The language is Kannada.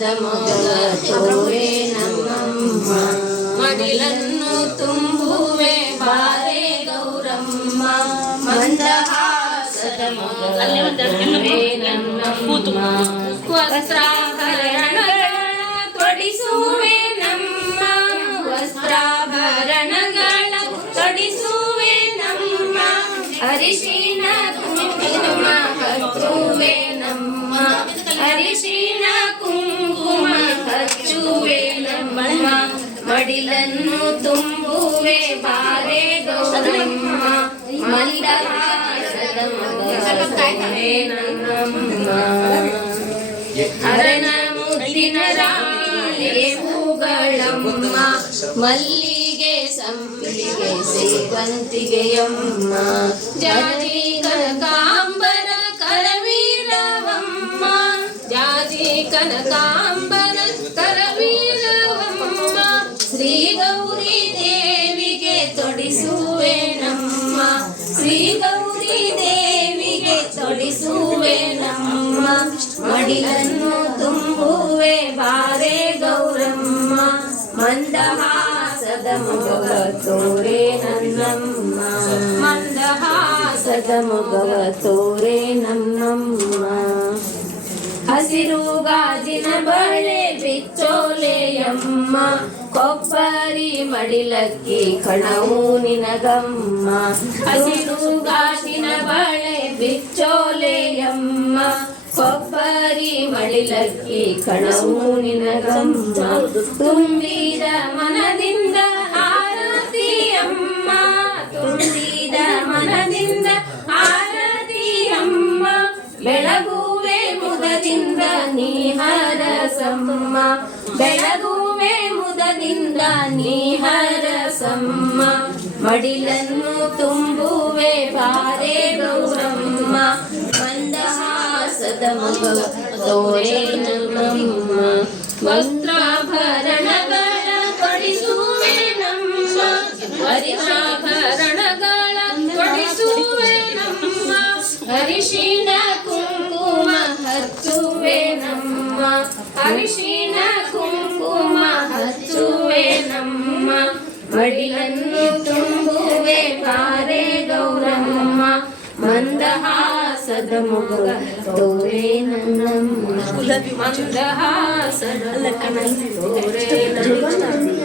ಮೊದಲ ತೋರೆ ನಮ್ಮಮ್ಮ. ಮಡಿಲನ್ನು ತುಂಬುವೆ ಬಾರೆ ಗೌರಮ್ಮ. ಮಂದಹಾಸದ ವಸ್ತ್ರಾಭರಣಗಳ ತೊಡಿಸುವೆ ನಮ್ಮ. ವಸ್ತ್ರಾಭರಣಗಳ ತೊಡಿಸುವೆ ನಮ್ಮ. ಅರಿಶಿನ ಕುಂಕುಮ ಹಚ್ಚುವೆ ನಮ್ಮ. ಅರಿಶಿನ ಮಡಿಲನ್ನು ತುಂಬುವೆ ಬಾರೆ ಗೌರಮ್ಮ ಮಂದಹಾಸದ ಮಗನೇ ನನ್ನಮ್ಮ ಹರನ ಮುದ್ದಿನ ರಾಣಿಗೆ ಹೂಗಳಮ್ಮ ಮಲ್ಲಿಗೆ ಸಂಪಿಗೆ ಸೇವಂತಿಗೆಯಮ್ಮ ಜಾತಿ ಕನಕಾಂಬರ ಕರವೀರವಮ್ಮ ಜಾತಿ ಕನಕಾಂಬರ ಶ್ರೀ ಗೌರಿ ದೇವಿಗೆ ತೊಡಿಸುವೆ ನಮ್ಮ ಮಡಿಲನ್ನು ತುಂಬುವೆ ಬಾರೆ ಗೌರಮ್ಮ, ಮಂದಹಾಸದ ಮುಗವ ತೋರೆ ನನ್ನಮ್ಮ. ಮಂದಹಾಸದ ಮುಗವ ತೋರೆ ನನ್ನಮ್ಮ. ಹಸಿರು ಗಾಜಿನ ಬಳೆ ಬಿಚ್ಚೋಲೆಯಮ್ಮ. ಕೊಬ್ಬರಿ ಮಡಿಲಕ್ಕಿ ಕಣವು ನಿನಗಮ್ಮ. ಹಸಿರು ಗಾಜಿನ ಬಳೆ ಬಿಚ್ಚೋಲೆಯಮ್ಮ. ಕೊಬ್ಬರಿ ಮಡಿಲಕ್ಕಿ ಕಣವು ನಿನಗಮ್ಮ. ತುಂಬಿದ ಮನದಿಂದ ಆರತಿಯಮ್ಮ ತುಂಬಿದ ಮನದಿಂದ ಆರತಿಯಮ್ಮ ಬೆಳಗುವೆ ಮುದದಿಂದ ನೀ ಹರಸಮ್ಮ. ಬೆಳಗುವೆ ಮುದದಿಂದ ನೀ ಹರಸಮ್ಮ. ಮಡಿಲನ್ನು ತುಂಬುವೆ ಬಾರೆ ಗೌರಮ್ಮ. ಮಂದಹಾಸದ ಮಗವ ತೋರೆ ನಮ್ಮ. ವರಿಷಾಭರಣಗಳ ತೊಡಿಸುವೆ ಅರಿಶಿನ ಕುಂಕುಮ ಹತ್ತುವೆ ನಮ್ಮ. ಅರಿಶಿನ ಕುಂಕುಮ ಹಚ್ಚುವೆ ನಮ್ಮ ಮಡಿಲನ್ನು ತುಂಬುವೆ ಬಾರೆ ಗೌರಮ್ಮ ಮಂದಹಾಸದ ಮುಗ ತೋರೆ ನನ್ನಮ್ಮ ಮಂದಹಾಸದ ಮುಗ ತೋರೆ ನನ್ನಮ್ಮ